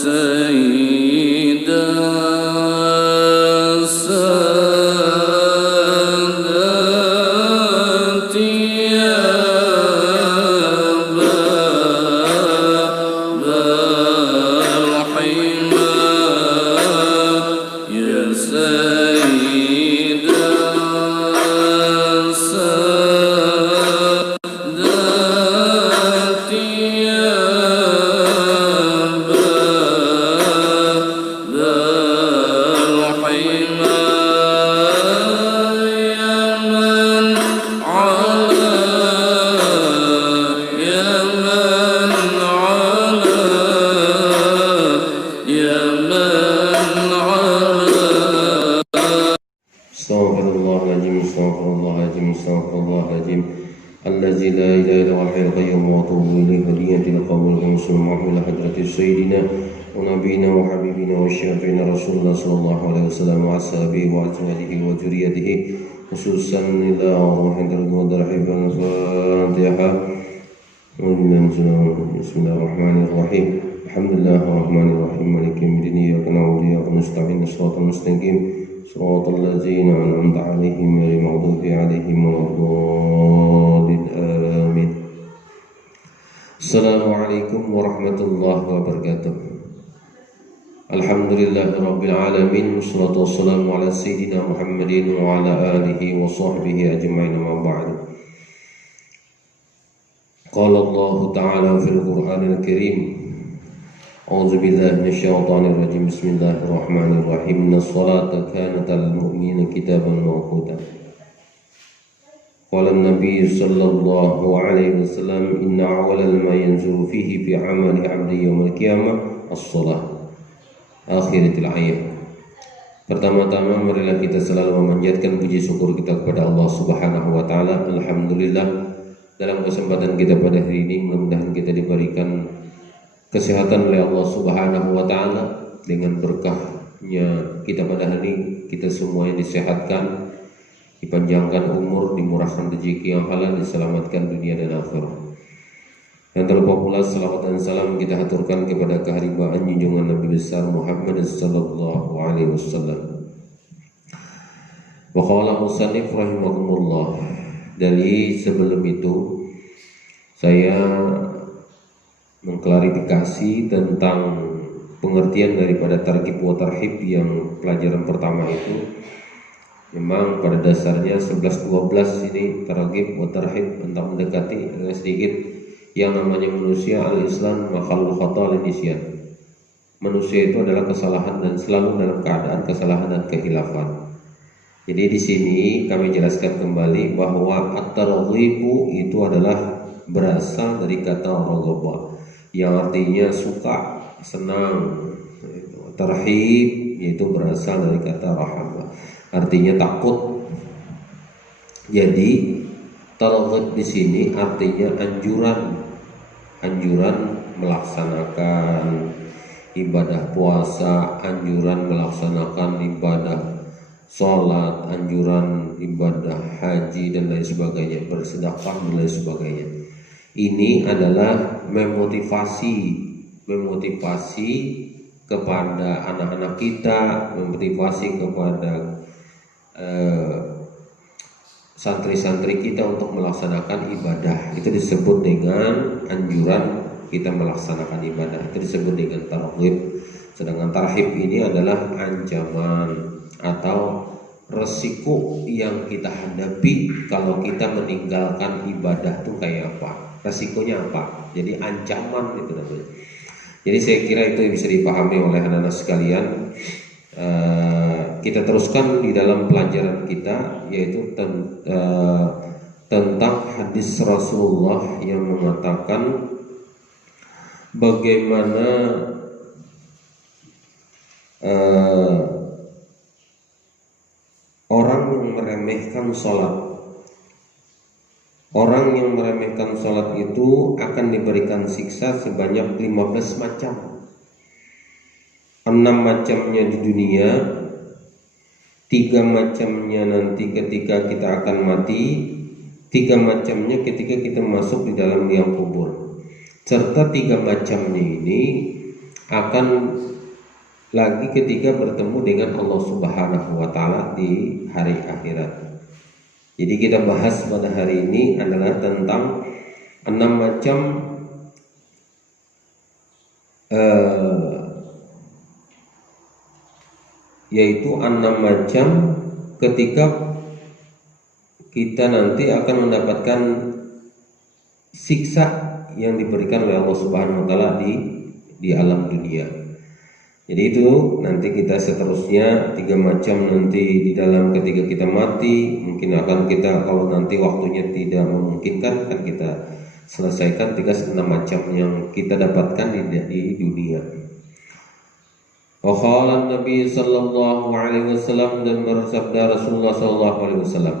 سيدا سادتي يا باب الحمى يا سيدا سادتي يا باب الحمى يا من على يا من على يا من على Astaghfirullahaladzim, astaghfirullahaladzim, astaghfirullahaladzim. Allazi la ilaha illa huwal hayyul qayyum wa atubu ilayhi hadiyatil qabul musulmahu ila hadrati sayyidina wa nabiyina wa habibina wa syafi'ina rasulullah sallallahu alaihi wasallam wa ashabihi wa azwajihi wa dzurriyyatihi khususan ila ruhin wa darhibal fatihah. Bismillahirrahmanirrahim. Alhamdulillahirrahmanirrahim. Maliki yaumiddin. Iyyaka na'budu wa iyyaka nasta'in. Shiratal mustaqim. صراط الذين أنعمت عليهم غير المغضوب عليهم ولا الضالين آمين. السلام عليكم ورحمة الله وبركاته. الحمد لله رب العالمين والصلاة والسلام على سيدنا محمد وعلى آله وصحبه أجمعين ما بعد. قال الله تعالى في القرآن الكريم أعوذ بالله من الشيطان الرجيم بسم الله الرحمن الرحيم إن الصلاة كانت على المؤمنين كتابا موقوتا قال النبي صلى الله عليه وسلم إن أول ما ينظر فيه في عمل عبد يوم القيامة الصلاة آخرة الآية. Pertama-tama marilah kita selalu memanjatkan puji syukur kita kepada Allah Subhanahu wa taala. Alhamdulillah, dalam kesempatan kita pada hari ini mudah-mudahan kita diberikan kesehatan oleh Allah Subhanahu wa taala. Dengan berkahnya kita pada hari ini kita semuanya disehatkan, dipanjangkan umur, dimurahkan rezeki yang halal, diselamatkan dunia dan akhirat. Yang terlupa pula salawat dan salam kita haturkan kepada keharibaan junjungan Nabi besar Muhammad sallallahu alaihi wasallam. Wa qala musannif rahimakumullah. Dari sebelum itu saya mengklarifikasi tentang pengertian daripada targhib wa tarhib yang pelajaran pertama itu. Memang pada dasarnya 11-12 ini targhib wa tarhib tentang mendekati dengan sedikit yang namanya manusia al-Islam makhluk khata dan nisyan. Manusia itu adalah kesalahan dan selalu dalam keadaan kesalahan dan kehilafan. Jadi di sini kami jelaskan kembali bahwa at-targhibu itu adalah berasal dari kata raghaba yang artinya suka, senang. Tarhib yaitu berasal dari kata rahaba, artinya takut. Jadi targhib di sini artinya anjuran melaksanakan ibadah puasa, anjuran melaksanakan ibadah sholat, anjuran ibadah haji dan lain sebagainya, bersedekah dan lain sebagainya. Ini adalah memotivasi kepada anak-anak kita, memotivasi kepada santri-santri kita untuk melaksanakan ibadah. Itu disebut dengan anjuran kita melaksanakan ibadah, itu disebut dengan targhib. Sedangkan tarhib ini adalah ancaman atau resiko yang kita hadapi kalau kita meninggalkan ibadah itu kayak apa, resikonya apa. Jadi ancaman itu namanya. Jadi saya kira itu bisa dipahami oleh anak-anak sekalian. Kita teruskan di dalam pelajaran kita, yaitu tentang hadis Rasulullah yang mengatakan bagaimana orang yang meremehkan sholat. Orang yang meremehkan sholat itu akan diberikan siksa sebanyak 15 macam. 6 macamnya di dunia, 3 macamnya nanti ketika kita akan mati, 3 macamnya ketika kita masuk di dalam liang kubur. Serta 3 macamnya ini akan lagi ketika bertemu dengan Allah Subhanahu wa taala di hari akhirat. Jadi kita bahas pada hari ini adalah tentang 6 macam yaitu 6 macam ketika kita nanti akan mendapatkan siksa yang diberikan oleh Allah Subhanahu wa taala di alam dunia. Jadi itu nanti kita seterusnya 3 macam nanti di dalam ketika kita mati, mungkin akan kita kalau nanti waktunya tidak memungkinkan akan kita selesaikan 6 macam yang kita dapatkan di dunia. Qala Nabi sallallahu alaihi wasallam, dan bersabda Rasulullah sallallahu alaihi wasallam,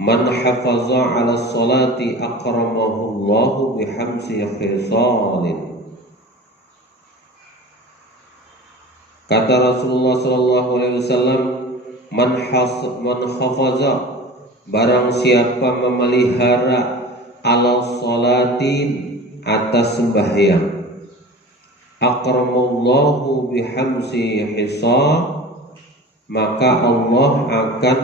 man hafaza 'ala sholati akramahu Allahu bihamsi khisalin. Kata Rasulullah sallallahu alaihi wasallam, man hafaza, barang siapa memelihara, 'ala sholati, atas sembahyang, akramallahu bihamsi hisab, maka Allah akan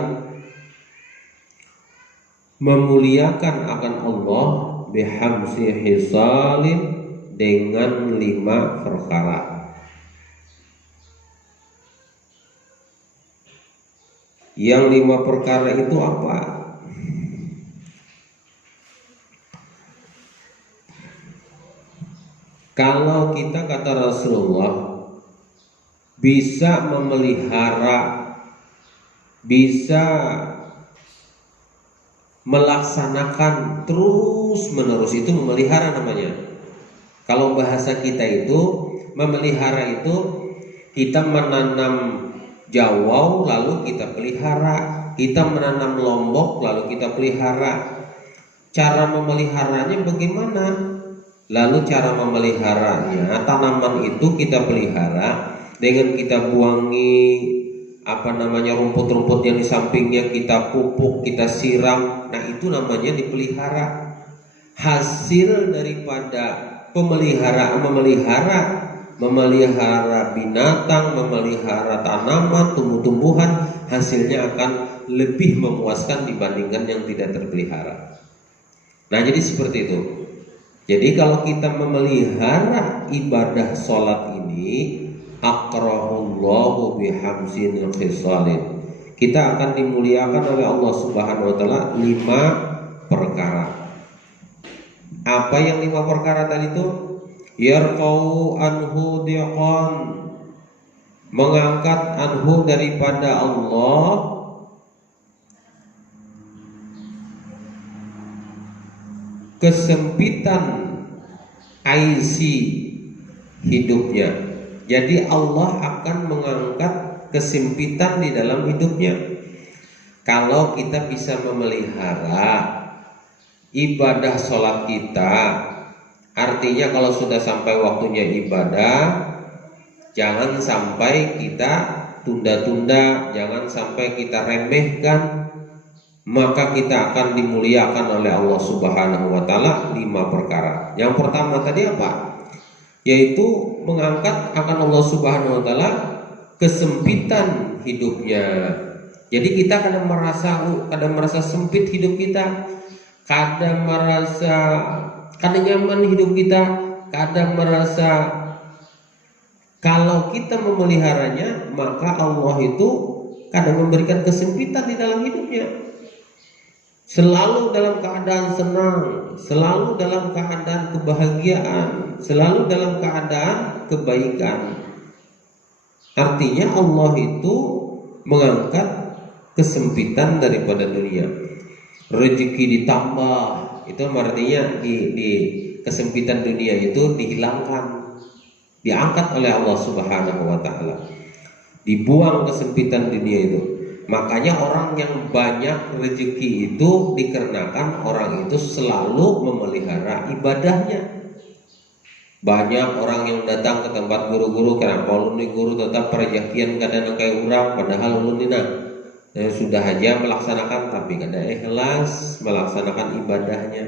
memuliakan akan Allah bihamsi hisalin, dengan 5 perkara. Yang 5 perkara itu apa? Kalau kita, kata Rasulullah, bisa memelihara, bisa melaksanakan terus menerus, itu memelihara namanya. Kalau bahasa kita itu memelihara itu kita menanam jawau lalu kita pelihara, kita menanam lombok lalu kita pelihara. Cara memeliharanya bagaimana? Lalu cara memeliharanya, tanaman itu kita pelihara dengan kita buangi rumput-rumput yang di sampingnya, kita pupuk, kita siram. Nah, itu namanya dipelihara. Hasil daripada memelihara binatang, memelihara tanaman, tumbuh-tumbuhan, hasilnya akan lebih memuaskan dibandingkan yang tidak terpelihara. Nah, jadi seperti itu. Jadi kalau kita memelihara ibadah sholat ini, akrahullahu bihamsin khisalin, kita akan dimuliakan oleh Allah Subhanahu wa taala 5 perkara. Apa yang 5 perkara tadi itu? Yarfa'u anhu diqan, mengangkat anhu daripada Allah kesempitan IC hidupnya. Jadi Allah akan mengangkat kesempitan di dalam hidupnya. Kalau kita bisa memelihara ibadah sholat kita, artinya kalau sudah sampai waktunya ibadah, jangan sampai kita tunda-tunda, jangan sampai kita remehkan, maka kita akan dimuliakan oleh Allah Subhanahu wa taala 5 perkara. Yang pertama tadi apa? Yaitu mengangkat akan Allah Subhanahu wa taala kesempitan hidupnya. Jadi kita kadang merasa sempit hidup kita, kadang nyaman hidup kita, kadang merasa. Kalau kita memeliharanya, maka Allah itu kadang memberikan kesempitan di dalam hidupnya. Selalu dalam keadaan senang, selalu dalam keadaan kebahagiaan, selalu dalam keadaan kebaikan. Artinya Allah itu mengangkat kesempitan daripada dunia. Rezeki ditambah, itu artinya di kesempitan dunia itu dihilangkan, diangkat oleh Allah Subhanahu wa taala. Dibuang kesempitan dunia itu. Makanya orang yang banyak rezeki itu dikarenakan orang itu selalu memelihara ibadahnya. Banyak orang yang datang ke tempat guru-guru, kenapa ulun ni guru tetap perjakian kadang kayak urang, padahal ulun ni sudah aja melaksanakan tapi kada ikhlas melaksanakan ibadahnya.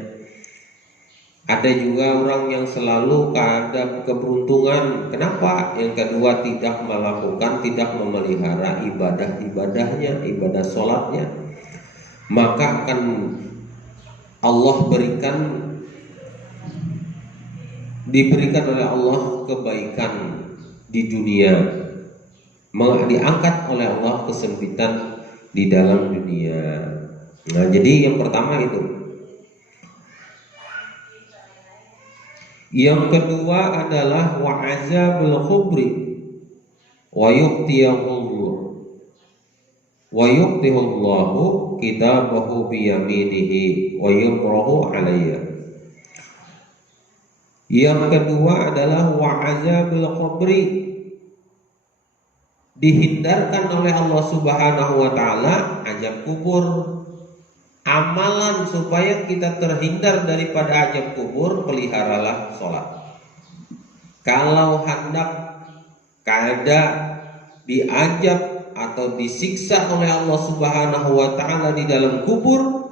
Ada juga orang yang selalu ada keberuntungan. Kenapa? Yang kedua tidak melakukan, tidak memelihara ibadah-ibadahnya, ibadah sholatnya. Maka akan Allah diberikan oleh Allah kebaikan di dunia, diangkat oleh Allah kesempitan di dalam dunia. Nah, jadi yang pertama itu. Yang kedua adalah wa'azabul khubri wa yuqtihullahu kitabahu biyaminihi wa yumrahu alayya. Yang kedua adalah wa'azabul khubri, dihindarkan oleh Allah Subhanahu wa taala azab kubur. Amalan supaya kita terhindar daripada azab kubur, peliharalah sholat. Kalau hendak kada diazab atau disiksa oleh Allah Subhanahu wa taala di dalam kubur,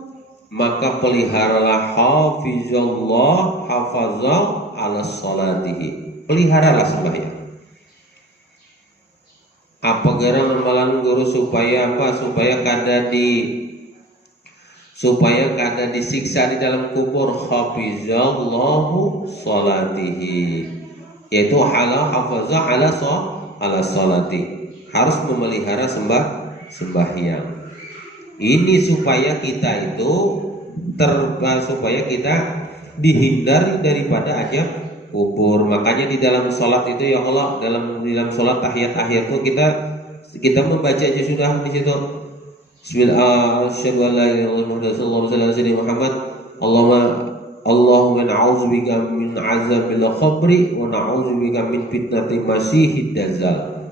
maka peliharalah hafazah ala sholatihi. Peliharalah sembahyang. Apa gerang amalan guru supaya apa? Supaya kada disiksa di dalam kubur, hafizallahu sholatihi, yaitu hafazah ala sholati, harus memelihara sembahyang. Ini supaya kita dihindari daripada azab kubur. Makanya di dalam sholat itu ya Allah, dalam sholat tahiyat akhir itu kita membaca aja sudah di situ. Bismillah, asyhadu an la ilaha illallah Muhammad, Allahumma na'udzubika min azabil qabri wa na'udzubika min fitnatil masiihid dajjal.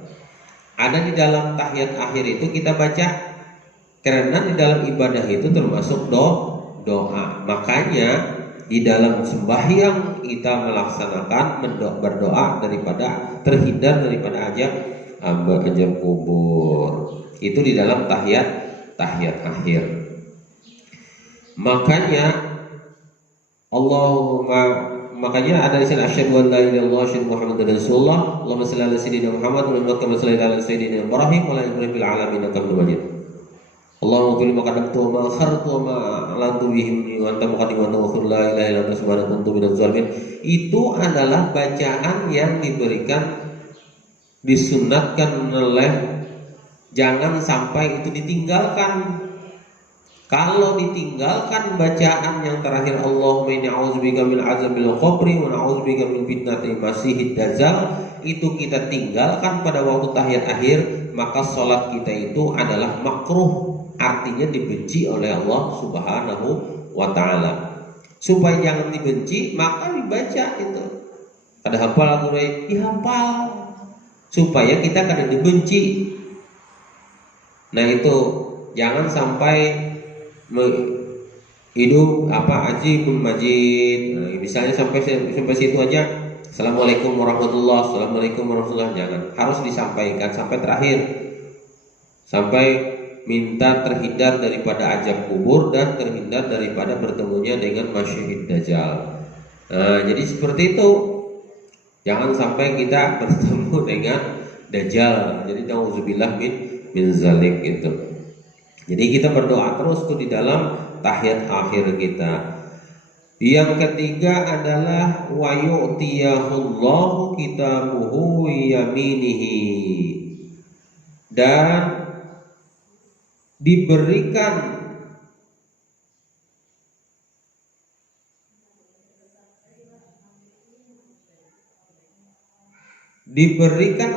Ada di dalam tahiyat akhir itu kita baca, karena di dalam ibadah itu termasuk doa. Makanya di dalam sembahyang kita melaksanakan berdoa daripada terhindar daripada azab kubur. Itu di dalam tahiyat akhir. Makanya ada di sini asyhadu an la ilaha illallah asyhadu Muhammadar Rasulullah, Allahumma shalli ala sayyidina Muhammad wa kama shallaita ala sayyidina Ibrahim wa ala Ibrahim fil alamin innaka Hamidum Majid. Allahumma qul ma qadamtu wa ma akhartu wa ma alantu bihi wa anta muqaddim wa anta la ilaha illa anta subhanaka kuntu minaz zalimin. Itu adalah bacaan yang disunatkan oleh, jangan sampai itu ditinggalkan. Kalau ditinggalkan bacaan yang terakhir, Allahumma inni a'udzubika min azabil qabri wa a'udzubika min fitnatil masiihid dajjal, itu kita tinggalkan pada waktu tahiyat akhir, maka sholat kita itu adalah makruh, artinya dibenci oleh Allah Subhanahu wa ta'ala. Supaya jangan dibenci, maka dibaca itu. Ada hafal atau dihafal, supaya kita kada dibenci. Nah itu jangan sampai hidup aji majid. Nah, misalnya sampai situ aja, Assalamualaikum warahmatullah, Assalamualaikum warahmatullah, jangan, harus disampaikan sampai terakhir, sampai minta terhindar daripada azab kubur dan terhindar daripada bertemunya dengan Masiihid Dajjal. Nah, jadi seperti itu, jangan sampai kita bertemu dengan Dajjal. Jadi nauzubillah min zalik gitu. Jadi kita berdoa terus tuh di dalam tahiyat akhir kita. Yang ketiga adalah wa yu'tiyahullahu kitabuhu yaminihi, dan diberikan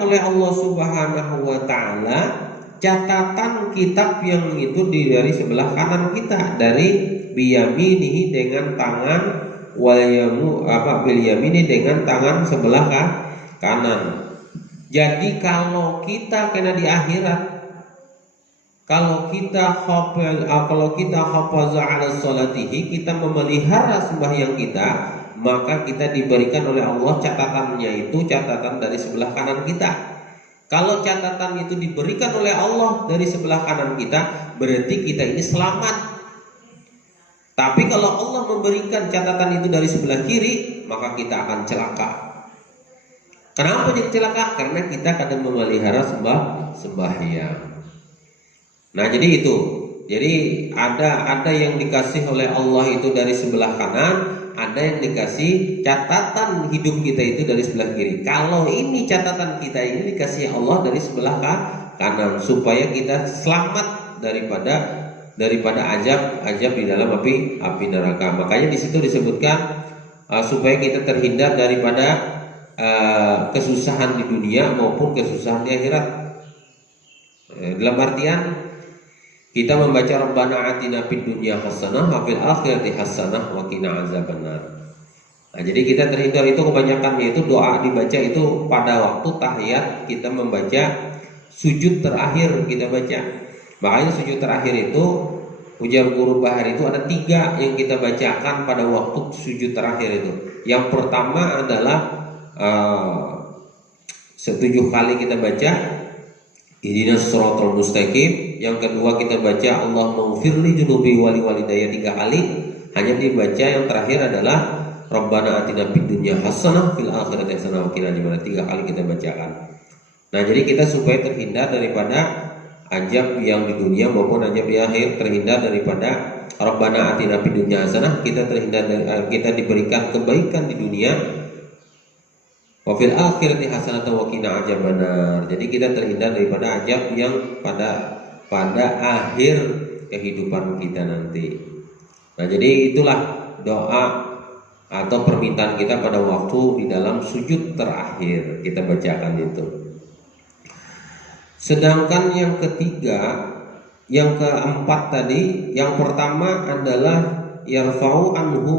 oleh Allah Subhanahu wa ta'ala catatan kitab yang itu dari sebelah kanan kita, dari biyaminihi dengan tangan, bil yamini dengan tangan sebelah kanan. Jadi kalau kita kena di akhirat, kalau kita hafaza ala sholatihi, kita memelihara sembahyang kita, maka kita diberikan oleh Allah catatannya itu catatan dari sebelah kanan kita. Kalau catatan itu diberikan oleh Allah dari sebelah kanan kita, berarti kita ini selamat. Tapi kalau Allah memberikan catatan itu dari sebelah kiri, maka kita akan celaka. Kenapa jadi celaka? Karena kita kadang memelihara sembahyang. Nah, jadi itu. Jadi ada yang dikasih oleh Allah itu dari sebelah kanan, ada yang dikasih catatan hidup kita itu dari sebelah kiri. Kalau ini catatan kita ini dikasih Allah dari sebelah kanan, supaya kita selamat daripada azab di dalam api neraka. Makanya di situ disebutkan supaya kita terhindar daripada kesusahan di dunia maupun kesusahan di akhirat. Dalam artian kita membaca Rabbana atina fid dunya hasanah wa fil akhirati hasanah wa qina azabannar. Nah, jadi kita terhindar itu kebanyakannya itu doa dibaca itu pada waktu tahiyat, kita membaca sujud terakhir kita baca. Makanya sujud terakhir itu ujar guru Bahar itu ada 3 yang kita bacakan pada waktu sujud terakhir itu. Yang pertama adalah 7 kali kita baca Ihdinas siratal mustaqim. Yang kedua kita baca Allahumma ghfirli dzunubi wa liwalidayya 3 kali. Hanya dibaca yang terakhir adalah Rabbana atina fid dunya hasanah fil akhirati hasanah wa qina adzabannar. 3 kali kita bacakan. Nah, jadi kita supaya terhindar daripada azab yang di dunia maupun azab di akhir, terhindar daripada Rabbana atina fid dunya hasanah, kita terhindar dari kita diberikan kebaikan di dunia. Wa fil akhirati hasanatan wa qina adzabannar. Jadi kita terhindar daripada azab yang pada akhir kehidupan kita nanti. Nah, jadi itulah doa atau permintaan kita pada waktu di dalam sujud terakhir kita bacakan itu. Sedangkan yang ketiga, yang keempat tadi, yang pertama adalah yarfa'u anhu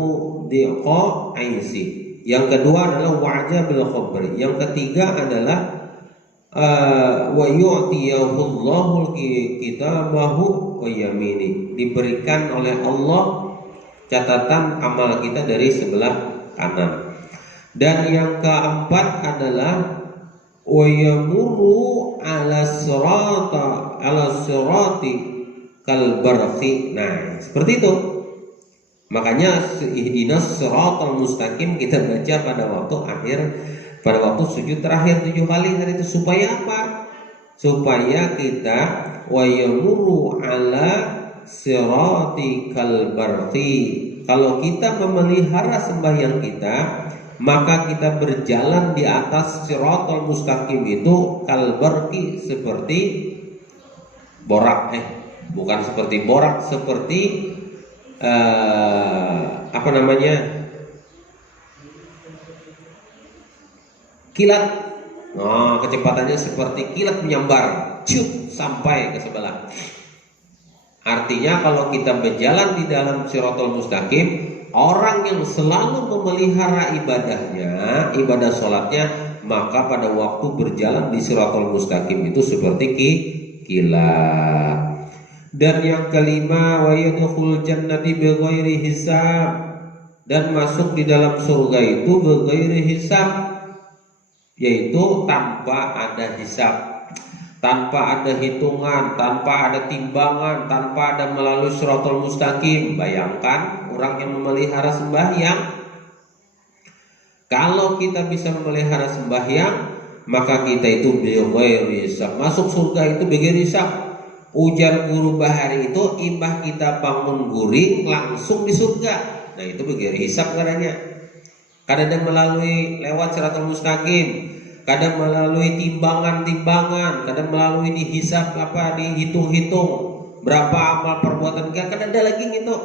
diqa aisi. Yang kedua adalah wa'ja bil khabri. Yang ketiga adalah wa yu'tiyahu Allahu kitabahu wa yamini. Diberikan oleh Allah catatan amal kita dari sebelah kanan. Dan yang keempat adalah wa yamurru ala sirati kal barqi. Nah, seperti itu. Makanya ihdinas siratal mustaqim kita baca pada waktu sujud terakhir 7 kali hari itu. Supaya apa? Supaya kita wa yamurru ala sirati kal barqi. Kalau kita memelihara sembahyang kita, maka kita berjalan di atas siratal mustaqim itu kal barqi, seperti borak, bukan seperti borak, seperti kilat. Kecepatannya seperti kilat menyambar, sampai ke sebelah. Artinya kalau kita berjalan di dalam siratal mustaqim, orang yang selalu memelihara ibadah sholatnya, maka pada waktu berjalan di siratal mustaqim itu seperti kilat. Dan yang kelima, wa yadkhulul jannati bighairi hisab, dan masuk di dalam surga itu bighairi hisab, yaitu tanpa ada hisab, tanpa ada hitungan, tanpa ada timbangan, tanpa ada melalui siratal mustaqim. Bayangkan orang yang memelihara sembahyang. Kalau kita bisa memelihara sembahyang, maka kita itu bighairi hisab, masuk surga itu bighairi hisab. Ujar guru Bahari itu imbah kita bangun guring langsung di surga. Nah, itu bighairi hisab katanya. Kadang melalui lewat siratal mustaqim, kadang melalui timbangan, kadang melalui dihisab dihitung-hitung berapa amal perbuatan kita, kadang ada lagi gitu.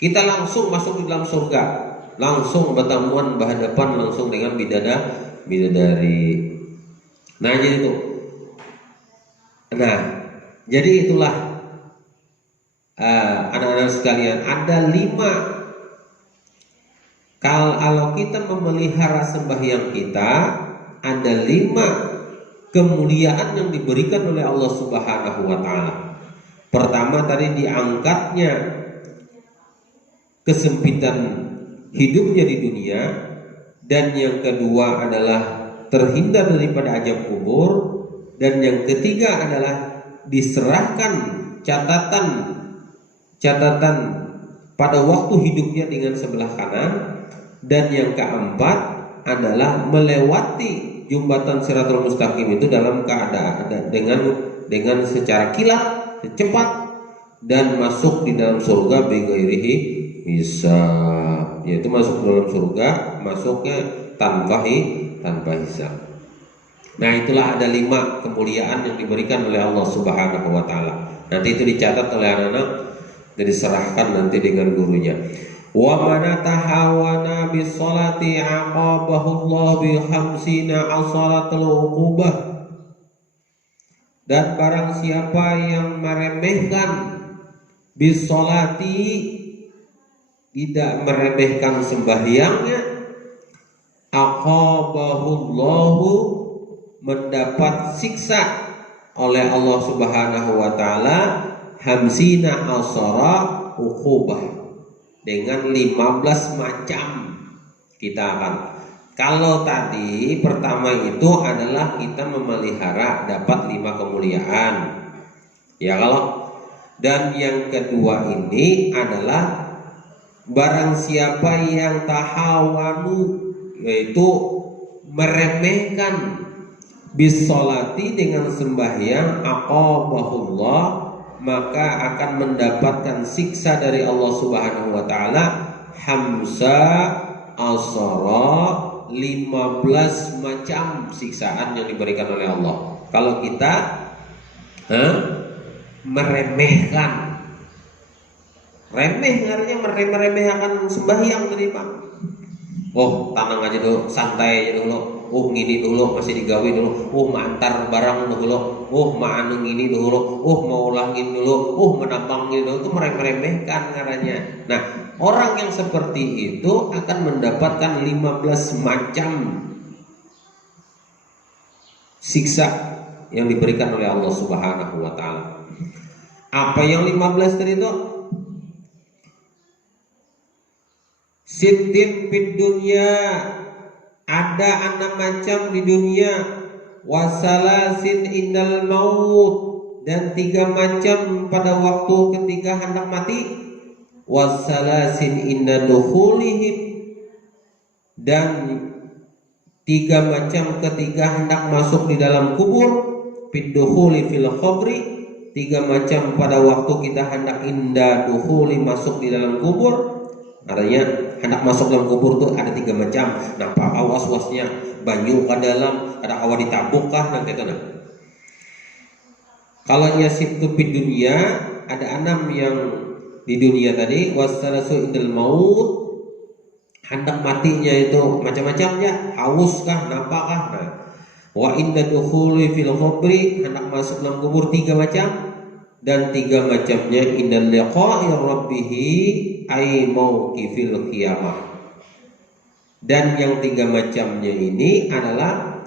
Kita langsung masuk di dalam surga, langsung bertemuan berhadapan langsung dengan bidadari. Nah, jadi itu. Nah, jadi itulah anak-anak sekalian, ada 5. Kalau kita memelihara sembahyang kita, ada 5 kemuliaan yang diberikan oleh Allah Subhanahu wa taala. Pertama tadi diangkatnya kesempitan hidupnya di dunia, dan yang kedua adalah terhindar daripada azab kubur. Dan yang ketiga adalah diserahkan catatan catatan pada waktu hidupnya dengan sebelah kanan. Dan yang keempat adalah melewati jembatan Shiratal Mustaqim itu dalam keadaan dengan secara kilat, cepat, dan masuk di dalam surga bighairihi hisab, yaitu masuk ke dalam surga masuknya tanpa hisab. Nah, itulah ada 5 kemuliaan yang diberikan oleh Allah Subhanahu wa taala. Nanti itu dicatat oleh anak-anak dan diserahkan nanti dengan gurunya. Wa man tahawana bis salati aqabahu Allah bi 50 asalatul uqubah. Dan barang siapa yang meremehkan bis salati, tidak meremehkan sembahyangnya, aqabahu Allah, mendapat siksa oleh Allah Subhanahu wa taala 50 asara uqubah, dengan 15 macam. Kita akan, kalau tadi pertama itu adalah kita memelihara dapat 5 kemuliaan, ya kalau. Dan yang kedua ini adalah barang siapa yang tahawanu, yaitu meremehkan bisolati, dengan sembahyang, aqabahullah, maka akan mendapatkan siksa dari Allah Subhanahu wa taala hamsa asara, 15 macam siksaan yang diberikan oleh Allah. Kalau kita meremehkan, remeh artinya meremehkan sembahyang tadi Pak. Oh, tenang aja dulu, santai aja dulu. Oh, ngini dulu, masih digawe dulu. Oh, mantar barang dulu. Oh, maanu ngini dulu. Oh, mau ulangin dulu. Oh, menambangin dulu. Itu meremehkan ngarannya. Nah, orang yang seperti itu akan mendapatkan 15 macam siksa yang diberikan oleh Allah Subhanahu wa taala. Apa yang 15 tadi itu? Sittin fid dunya, ada 6 macam di dunia, wasalasin indal maut, dan 3 macam pada waktu ketika hendak mati, wasalasin inda dukhulihim, dan 3 macam ketika hendak masuk di dalam kubur, fid-dukhuli fil qabri, 3 macam pada waktu kita hendak inda dukhuli, masuk di dalam kubur. Artinya hendak masuk dalam kubur itu ada 3 macam. Nampak awas-wasnya banyu ke dalam, ada awa ditabuk kah nanti itu nah. Kalau yasibtu fid dunya, ada 6 yang di dunia tadi, wasalasu indal maut, hendak matinya itu macam-macamnya, haus kah, nampak kah. Nah, wa inda dukhuli fil qabri, hendak masuk dalam kubur 3 macam, dan 3 macamnya indal liqa'i rabbihi ay mauqifil qiyamah. Dan yang 3 macamnya ini adalah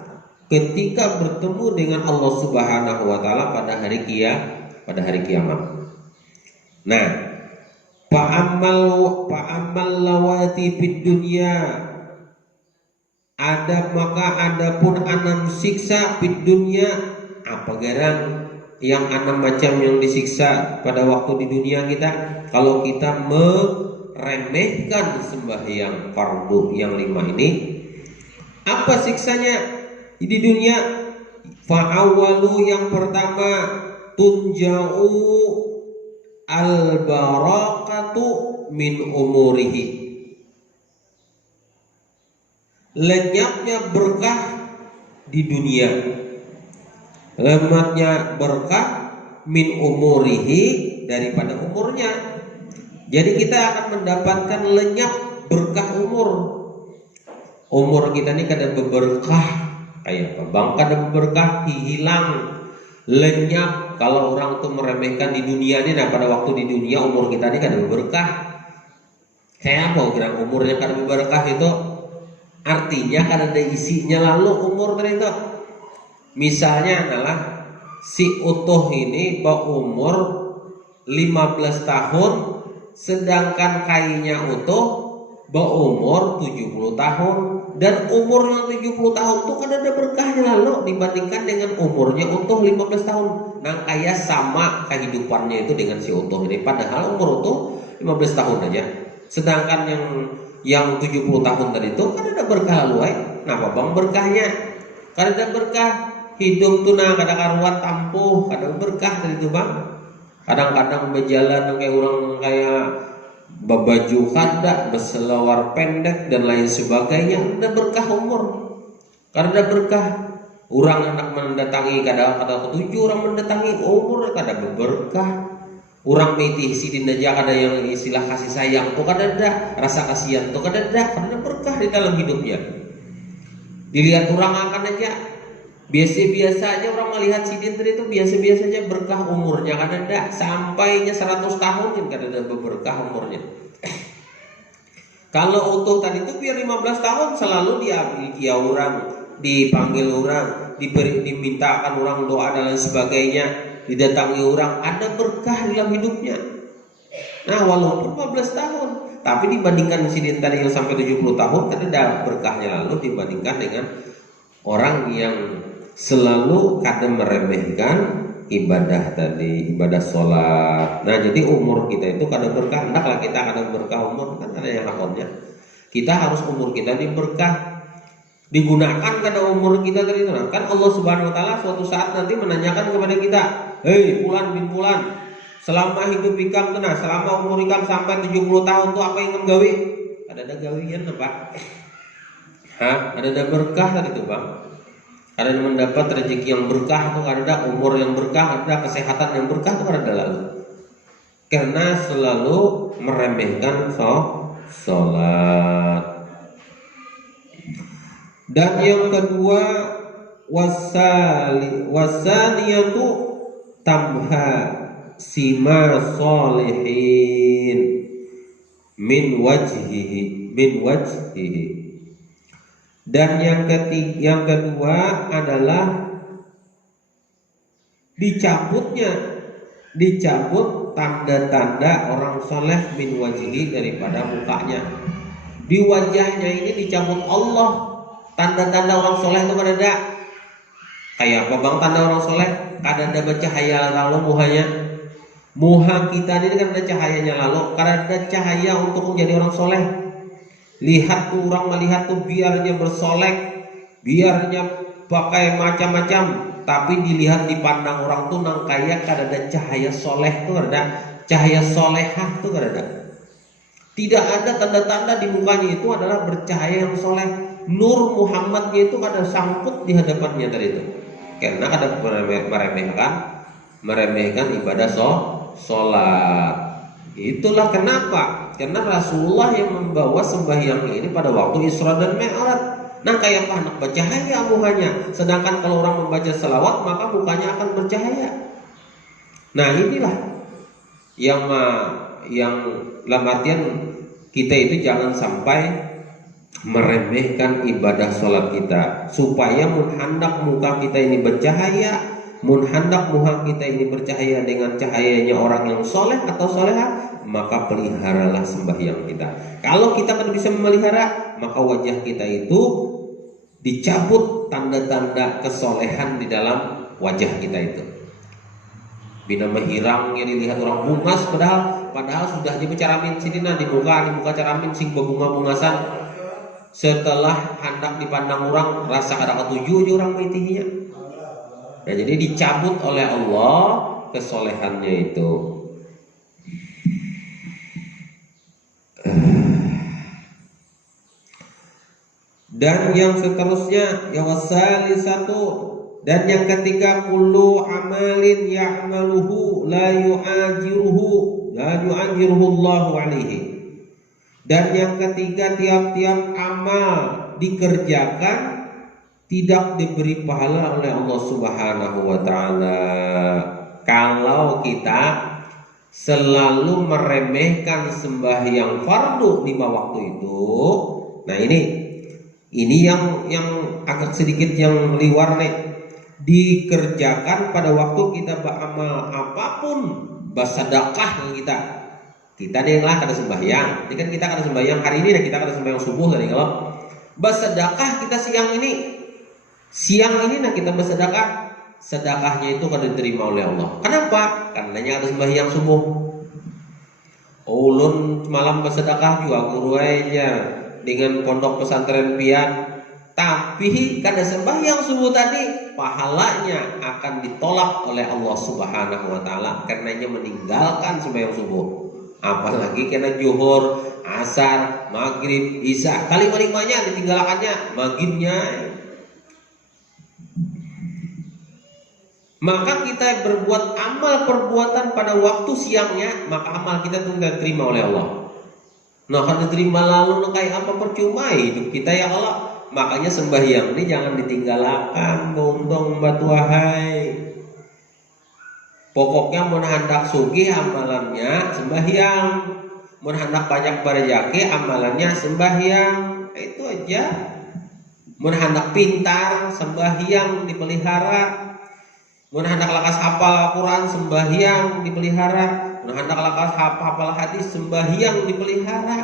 ketika bertemu dengan Allah Subhanahu wa taala pada hari kiamat. Nah, fa'amal lawati fid dunya, adapun 6 siksa fid dunya, apa garang yang 6 macam yang disiksa pada waktu di dunia kita, kalau kita meremehkan sembahyang fardu yang 5 ini. Apa siksanya di dunia? Fa'awalu, yang pertama, tunja'u al-barakatu min umurihi, lenyapnya berkah di dunia. Lematnya berkah min umurihi, daripada umurnya. Jadi kita akan mendapatkan lenyap berkah umur. Umur kita ini kadang berberkah, kayak apa? Bang kadang berkah hilang, lenyap. Kalau orang tuh meremehkan di dunia ini, nah pada waktu di dunia umur kita ini kadang berkah. Kayak apa kira umurnya kadang berkah itu? Artinya kadang ada isinya lalu umur tadi itu. Misalnya adalah si utuh ini berumur 15 tahun, sedangkan kainya utuh berumur 70 tahun. Dan umurnya 70 tahun tuh kan ada berkahnya lalu dibandingkan dengan umurnya utuh 15 tahun. Nah kayak sama kehidupannya itu dengan si utuh ini. Padahal umur utuh 15 tahun aja. Sedangkan yang 70 tahun tadi itu kan ada berkah lalu. Kenapa bang berkahnya? Kan ada berkah hidup tuh nah kadang karuan tampuh, kadang berkah tadi itu bang. Kadang-kadang berjalan kayak orang kayak babaju kada, berselawar pendek dan lain sebagainya, ada berkah umur. Karena ada berkah orang anak mendatangi kada ketujuh orang mendatangi umur kada berkah. Orang meti sidin aja kada yang istilah kasih sayang tuh kada ada, rasa kasihan tuh kada ada, karena berkah di dalam hidupnya. Dilihat orang akan aja biasa-biasa aja orang melihat sidin tadi itu biasa-biasa aja berkah umurnya kada ada, sampainya 100 tahun kan kada ada berkah umurnya. Kalau utuh tadi itu biar 15 tahun selalu dia orang, dipanggil orang, dimintakan orang doa dan lain sebagainya, didatangi orang, ada berkah dalam hidupnya. Nah walaupun 15 tahun, tapi dibandingkan sidin tadi yang sampai 70 tahun kan ada berkahnya lalu dibandingkan dengan orang yang selalu kadang meremehkan ibadah tadi, ibadah sholat. Nah jadi umur kita itu kadang berkah. Hendaklah kita kadang berkah umur, kan ada yang hakonnya. Kita harus umur kita diberkah, digunakan pada umur kita tadi itu. Kan Allah Subhanahu Wa Taala suatu saat nanti menanyakan kepada kita, hei Fulan bin Fulan, selama hidup ikam tenang, selama umur ikam sampai 70 tahun tuh apa yang kamu gawe? Ada gawian apa? Ada berkah tadi itu bang. Ada mendapat rezeki yang berkah tuh ada, umur yang berkah ada, kesehatan yang berkah tuh ada lalu. Karena selalu meremehkan sholat. Dan yang kedua wasaniyatu tamha sima solihin min wajhihi. Dan yang kedua adalah dicabut tanda-tanda orang soleh min wajhihi daripada mukanya. Di wajahnya ini dicabut Allah. Tanda-tanda orang soleh itu kan ada. Kayak apa bang tanda orang soleh? Kadang ada bercahaya lalu muhanya. Muha kita ini kan ada cahayanya lalu. Karena ada cahaya untuk menjadi orang soleh. Lihat tuh orang melihat tuh biarnya bersolek, biarnya pakai macam-macam, tapi dilihat dipandang orang tuh nang kayak kada ada cahaya soleh tuh ada, cahaya solehah tuh ada. Tidak ada tanda-tanda di mukanya itu adalah bercahaya yang soleh. Nur Muhammadnya itu kada sangkut di hadapannya tadi itu. Karena kada meremehkan ibadah sholat. Itulah kenapa. Karena Rasulullah yang membawa sembahyang ini pada waktu Isra dan Mi'raj. Nah kayak apa anak bercahaya mukanya. Sedangkan kalau orang membaca selawat maka mukanya akan bercahaya. Nah inilah yang dalam artian kita itu jangan sampai meremehkan ibadah sholat kita. Supaya hendak muka kita ini bercahaya, hendak muka kita ini bercahaya dengan cahayanya orang yang soleh atau soleha, maka peliharalah sembahyang kita. Kalau kita kan bisa memelihara, maka wajah kita itu dicabut tanda-tanda kesolehan di dalam wajah kita itu. Bina menghirangnya dilihat orang bungas padahal sudah aja bercaramin sini nah di muka caramin sing bunga-bungasan. Setelah hendak dipandang orang rasa kada ketujuh aja orang metinya. Nah, jadi dicabut oleh Allah kesolehannya itu. Dan yang seterusnya ya wasalisatu, dan yang ketiga kullu amalin ya'maluhu la yu'ajiruhu Allahu alaihi. Dan yang ketiga tiap-tiap amal dikerjakan tidak diberi pahala oleh Allah Subhanahu wa taala. Kalau kita selalu meremehkan sembahyang fardu 5 waktu itu. Nah ini yang agak sedikit yang liwar nih. Dikerjakan pada waktu kita beramal apapun, bersedekah kita nih lah kada sembahyang. Ini kan kita kada sembahyang hari ini dan kita kada sembahyang subuh tadi kalau. Bersedekah kita siang ini nah kita bersedekah, sedekahnya itu akan diterima oleh Allah. Kenapa? Karenanya harus sembahyang subuh. Ulun malam bersedekah juga guru aja dengan pondok pesantren pian. Tapi kada sembahyang subuh tadi, pahalanya akan ditolak oleh Allah Subhanahu wa taala karenanya meninggalkan sembahyang subuh. Apalagi kena zuhur, asar, maghrib, isya, kali limanya ditinggalkannya maghribnya. Maka kita berbuat amal perbuatan pada waktu siangnya, maka amal kita itu tidak diterima oleh Allah. Nah, kalau diterima lalu kayak apa percuma hidup kita ya Allah. Makanya sembahyang ini jangan ditinggalkan, bontong batu wahai. Pokoknya mun hendak sugih amalannya sembahyang, mun hendak banyak berjaki amalannya sembahyang. Itu aja. Mun hendak pintar sembahyang dipelihara. Mun hendak lakas hafal Al-Quran sembahyang dipelihara. Mun hendak lakas hafal hadis sembahyang dipelihara.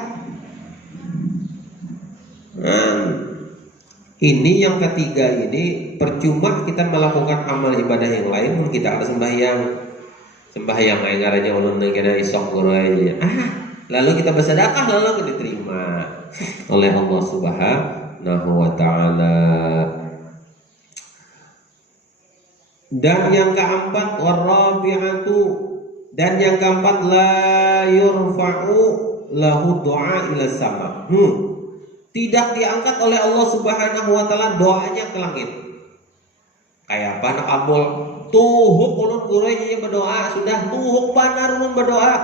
Ini yang ketiga ini percuma kita melakukan amal ibadah yang lain pun kita harus sembahyang yang aja ulun kena isok guru aja. Lalu kita bersedekah lalu diterima oleh Allah Subhanahu wa taala. Dan yang keempat warabi'atu, dan yang keempat la yurfa'u lahu du'a ila sama. Tidak diangkat oleh Allah Subhanahu wa taala doanya ke langit. Kayak apa nak kabul? Tuhuk ulun gurenya berdoa, sudah tuhuk benar ulun berdoa,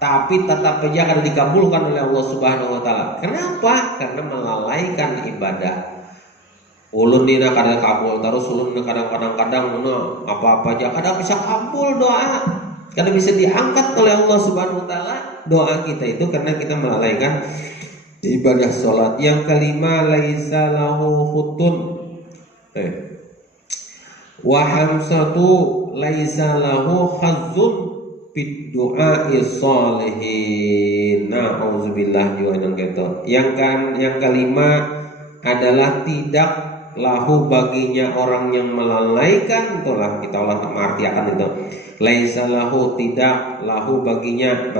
tapi tetap saja akan dikabulkan oleh Allah Subhanahu wa taala. Kenapa? Karena melalaikan ibadah. Ulun dina kadang kabul, terus ulun kadang-kadang apa-apa aja kadang bisa kabul doa. Karena bisa diangkat oleh Allah Subhanahu wa taala doa kita itu karena kita melalaikan ibadah sholat. Yang kelima laisa lahu khutun wa hamsatu laisa lahu hazzun bid du'a'i sholihin. Auzubillah yang kelima adalah tidak lahu baginya orang yang melalaikan, itulah kita ulang mengartikan itu. Laisa lahu tidak lahu baginya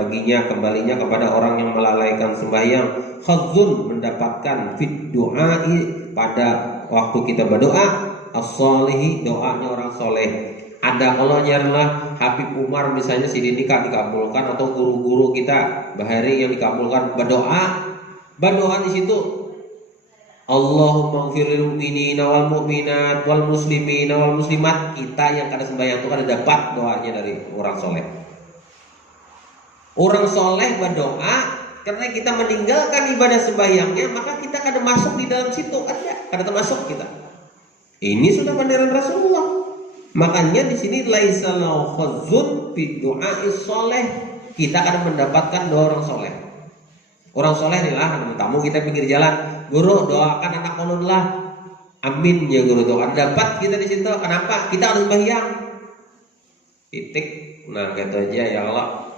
kembalinya kepada orang yang melalaikan sembahyang khazun mendapatkan fit du'ai pada waktu kita berdoa as-sholihi doanya orang soleh. Ada kalau nyarlah Habib Umar misalnya si Didika dikabulkan atau guru-guru kita bahari yang dikabulkan berdoa di situ Allahumma ighfirlil mu'minina wal mu'minat wal muslimina wal muslimat. Kita yang kada sembahyang itu kada dapat doanya dari orang soleh. Orang soleh berdoa karena kita meninggalkan ibadah sembahyangnya, maka kita kada masuk di dalam situ, kada termasuk kita. Ini sudah pandangan Rasulullah. Makanya di sini laisa lahu khazzun fi du'a'is soleh. Kita akan mendapatkan doa orang soleh. Orang soleh adalah tamu kita pinggir jalan. Guru doakan anak ulun lah. Amin ya guru doa. Dapat kita di situ. Kenapa? Kita harus sembahyang. Titik. Nah gitu aja ya Allah.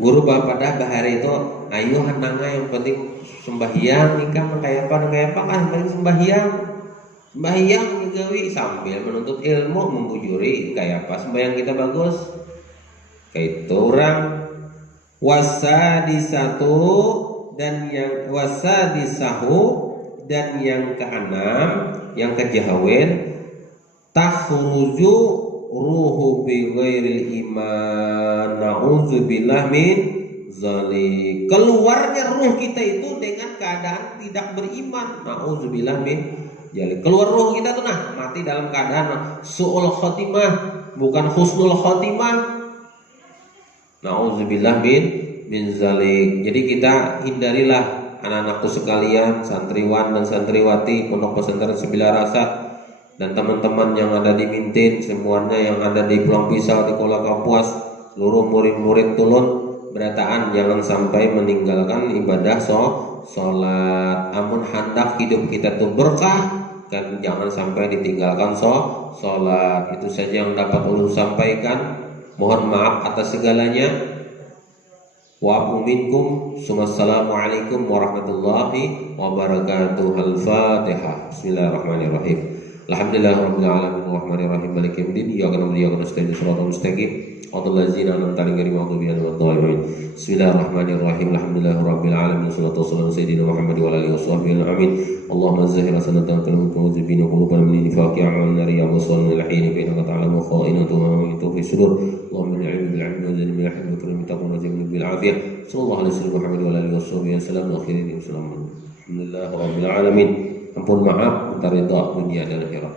Guru bapak dah bahari itu ayo hananga yang penting sembahyang nikah kayak apa kan penting sembahyang digawi sambil menuntut ilmu membujuri kayak apa sembahyang kita bagus kayak itu orang wasadisatu dan yang wasadisahu dan yang keenam yang kejahawin takhruju ruhu bi ghairil iman na'udzubillah min zalik. Keluarnya ruh kita itu dengan keadaan tidak beriman. Na'udzubillah min zalik. Keluar ruh kita tuh mati dalam keadaan su'ul khotimah, bukan husnul khotimah. Na'udzubillah min zalik. Jadi kita hindarilah anak-anakku sekalian, santriwan dan santriwati Pondok Pesantren Sembilan Rasa dan teman-teman yang ada di Mintin, semuanya yang ada di Pulang Pisau, di Kuala Kapuas, seluruh murid-murid tulun berataan jangan sampai meninggalkan ibadah sholat. Amun hendak hidup kita tuh berkah, kan jangan sampai ditinggalkan sholat. Itu saja yang dapat ulun sampaikan. Mohon maaf atas segalanya. wa minkum. Assalamualaikum warahmatullahi wabarakatuh. Al-Fatihah. Bismillahirrahmanirrahim. Alhamdulillahirabbil alamin arrahmanir rahim maliki yaumiddin. Iyyaka na'budu wa iyyaka nasta'in. Shiratal mustaqim. Shiratal ladzina an'amta 'alaihim ghairil maghdubi 'alaihim waladdallin. Bismillahirrahmanirrahim. Alhamdulillahirabbil alamin. Wassalatu wassalamu ala sayyidina Muhammad wa ala alihi washabbihi amin. Allahumma zahir sanatan kalmukum wa zibina qulubana min nifaqi a'malna riya wa sallallahu alaihi fa innaka ta'lamu kha'inatu ma tukhfi sudur. Allahumma inna bil 'ilmi wa zidni min al-hilmi wa karim taqwa wa zidni bil 'afiyah. Sallallahu alaihi wasallam Muhammad wa ala alihi washabbihi wasallam. Akhirin wasallam. Alhamdulillahirabbil alamin. Ampun maaf, minta ridha dunia dan akhirat.